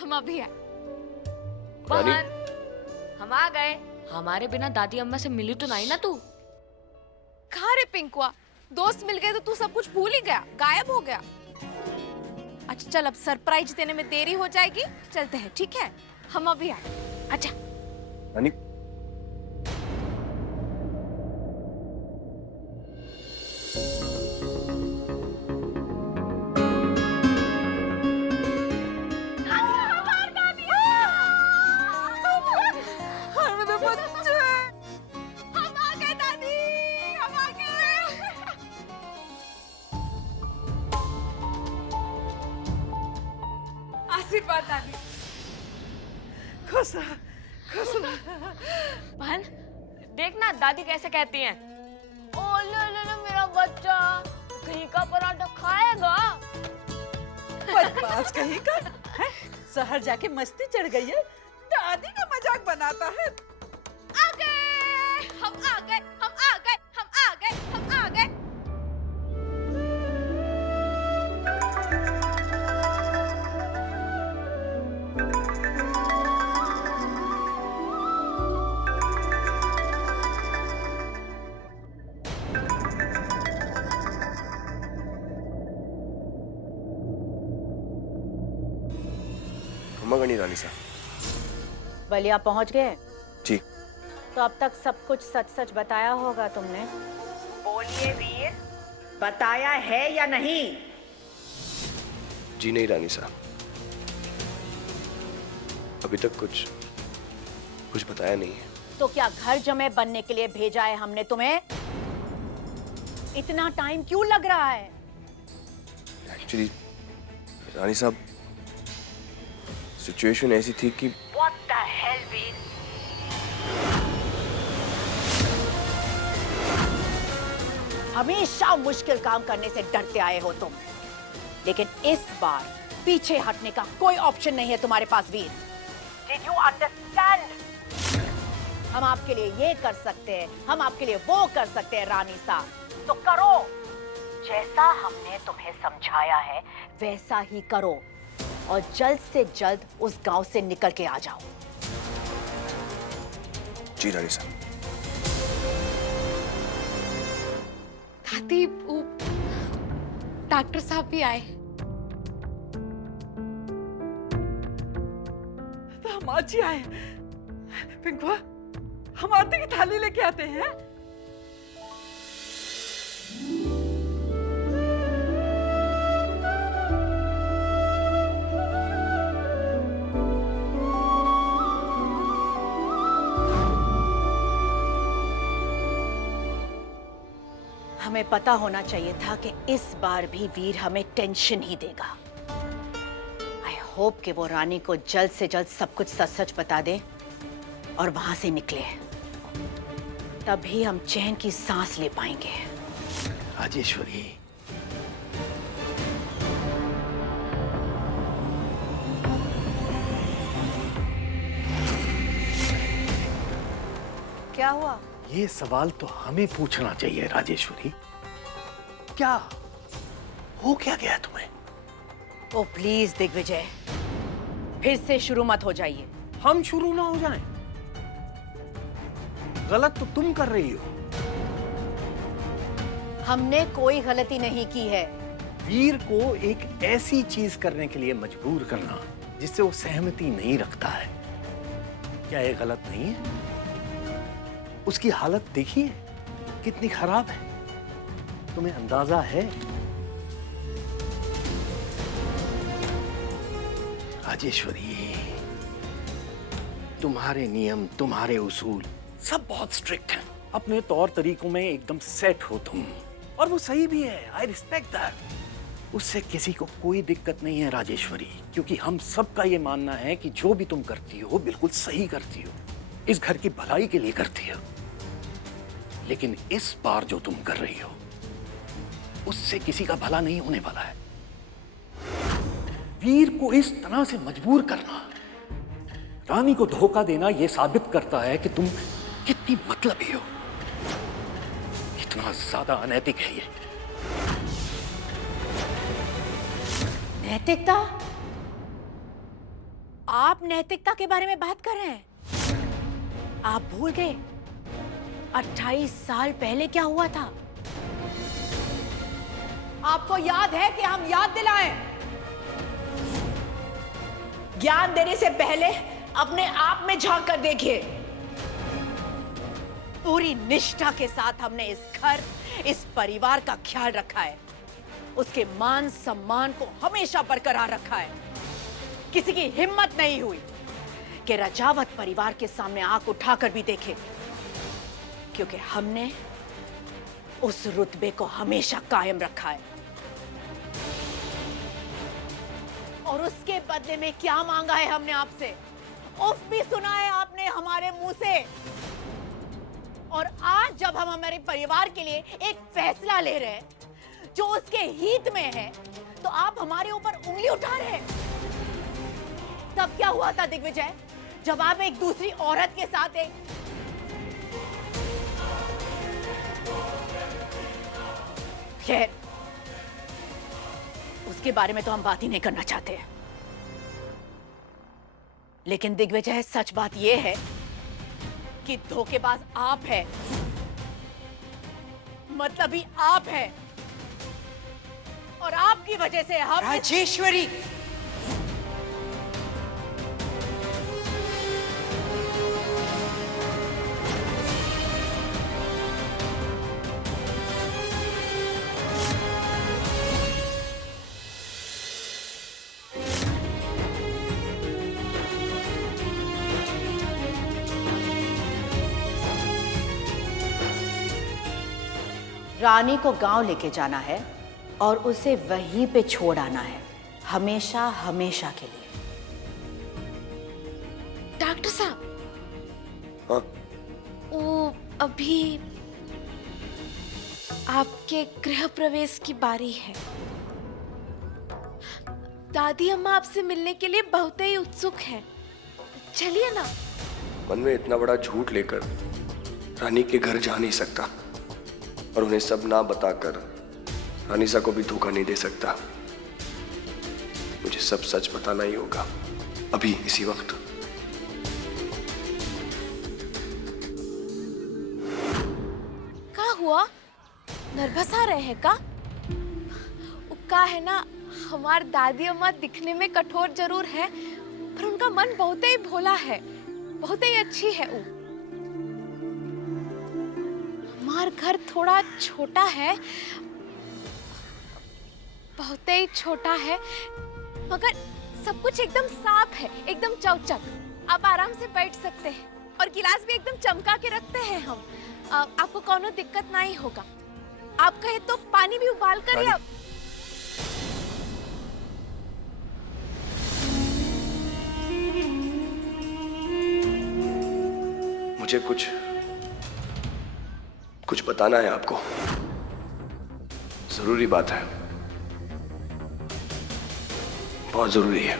हम अभी आए। बहन, हम आ गए। हमारे बिना दादी अम्मा से मिली तो नहीं ना तू? कहाँ रे पिंकुआ, दोस्त मिल गए तो तू सब कुछ भूल ही गया, गायब हो गया। अच्छा चल, अब सरप्राइज देने में देरी हो जाएगी, चलते हैं ठीक है? हम अभी आए। अच्छा रानी, आशीर्वाद दादी। खुश रह, खुश रह। बहन देख ना दादी कैसे कहती हैं। ओ ले ले ले मेरा बच्चा, कहीं का पराठा खाएगा? बदमाश कहीं का है? शहर जाके मस्ती चढ़ गई है, दादी का मजाक बनाता है। आ गए, हम आ गए, हम आ गए, हम आ गए, हम आ गए। मगनी रानी साहब। बलिया पहुंच गए? जी। तो अब तक सब कुछ सच सच बताया होगा तुमने। बोलिए वीर, बताया है या नहीं? जी नहीं रानी साहब, अभी तक कुछ बताया नहीं है। तो क्या घर जमे बनने के लिए भेजा है हमने तुम्हें? इतना टाइम क्यों लग रहा है? एक्चुअली रानी साहब, सिचुएशन ऐसी थी कि What the hell, वीर? हमेशा मुश्किल काम करने से डरते आए हो तुम, लेकिन इस बार पीछे हटने का कोई ऑप्शन नहीं है तुम्हारे पास वीर। Did you understand? हम आपके लिए ये कर सकते हैं, हम आपके लिए वो कर सकते हैं रानी साहब। तो करो, जैसा हमने तुम्हें समझाया है वैसा ही करो और जल्द से जल्द उस गांव से निकल के आ जाओ। जी रानी साहब। दादी, वो डॉक्टर साहब भी आए। दामाद जी आए। पिंकुआ, हम आरती की थाली लेके आते हैं। हमें पता होना चाहिए था कि इस बार भी वीर हमें टेंशन ही देगा। आई होप कि वो रानी को जल्द से जल्द सब कुछ सच सच बता दे और वहां से निकले, तभी हम चैन की सांस ले पाएंगे। राजेश्वरी, क्या हुआ? ये सवाल तो हमें पूछना चाहिए राजेश्वरी। क्या हो क्या गया तुम्हें? ओ प्लीज दिग्विजय, फिर से शुरू मत हो जाइए। हम शुरू ना हो जाएं। गलत तो तुम कर रही हो। हमने कोई गलती नहीं की है। वीर को एक ऐसी चीज करने के लिए मजबूर करना जिससे वो सहमति नहीं रखता है, क्या ये गलत नहीं है? उसकी हालत देखिए कितनी खराब है, तुम्हें अंदाजा है? राजेश्वरी, तुम्हारे नियम, तुम्हारे उसूल सब बहुत स्ट्रिक्ट हैं। अपने तौर तरीकों में एकदम सेट हो तुम, और वो सही भी है। I respect that. उससे किसी को कोई दिक्कत नहीं है राजेश्वरी, क्योंकि हम सबका ये मानना है कि जो भी तुम करती हो बिल्कुल सही करती हो, इस घर की भलाई के लिए करती हो। लेकिन इस बार जो तुम कर रही हो उससे किसी का भला नहीं होने वाला है। वीर को इस तरह से मजबूर करना, रानी को धोखा देना, यह साबित करता है कि तुम कितनी मतलबी हो। कितना ज्यादा अनैतिक है ये। नैतिकता? आप नैतिकता के बारे में बात कर रहे हैं? आप भूल गए 28 साल पहले क्या हुआ था? आपको याद है कि हम याद दिलाएं? ज्ञान देने से पहले अपने आप में झांक कर देखिए। पूरी निष्ठा के साथ हमने इस घर, इस परिवार का ख्याल रखा है। उसके मान सम्मान को हमेशा बरकरार रखा है। किसी की हिम्मत नहीं हुई कि रजावत परिवार के सामने आंख उठाकर भी देखे, क्योंकि हमने उस रुतबे को हमेशा कायम रखा है। और उसके बदले में क्या मांगा है हमने आपसे? उफ भी सुना है आपने हमारे मुंह से। और आज जब हम हमारे परिवार के लिए एक फैसला ले रहे हैं जो उसके हित में है, तो आप हमारे ऊपर उंगली उठा रहे हैं। तब क्या हुआ था दिग्विजय, जब आप एक दूसरी औरत के साथ एक खैर, उसके बारे में तो हम बात ही नहीं करना चाहते हैं। लेकिन दिग्विजय, सच बात यह है कि धोखेबाज आप है, मतलबी आप है, और आपकी वजह से हम राजेश्वरी, रानी को गांव लेके जाना है और उसे वहीं पे छोड़ आना है, हमेशा हमेशा के लिए। डॉक्टर साहब, हाँ, वो अभी आपके गृह प्रवेश की बारी है। दादी अम्मा आपसे मिलने के लिए बहुत ही उत्सुक है। चलिए ना। मन में इतना बड़ा झूठ लेकर रानी के घर जा नहीं सकता, और उन्हें सब ना बताकर रानीसा को भी धोखा नहीं दे सकता। मुझे सब सच बताना ही होगा, अभी इसी वक्त। क्या हुआ? नर्वस आ रहे हैं का? का है ना, हमार दादी अम्मा दिखने में कठोर जरूर है, पर उनका मन बहुत ही भोला है, बहुत ही अच्छी है। वो हमार घर थोड़ा छोटा है, बहुत ही छोटा है, मगर सब कुछ एकदम साफ है, एकदम चौचक। आप आराम से बैठ सकते हैं, और गिलास भी एकदम चमका के रखते हैं हम। आपको कोनो दिक्कत नहीं होगा। आप कहे तो पानी भी उबाल कर या मुझे कुछ बताना है आपको, जरूरी बात है, बहुत जरूरी है।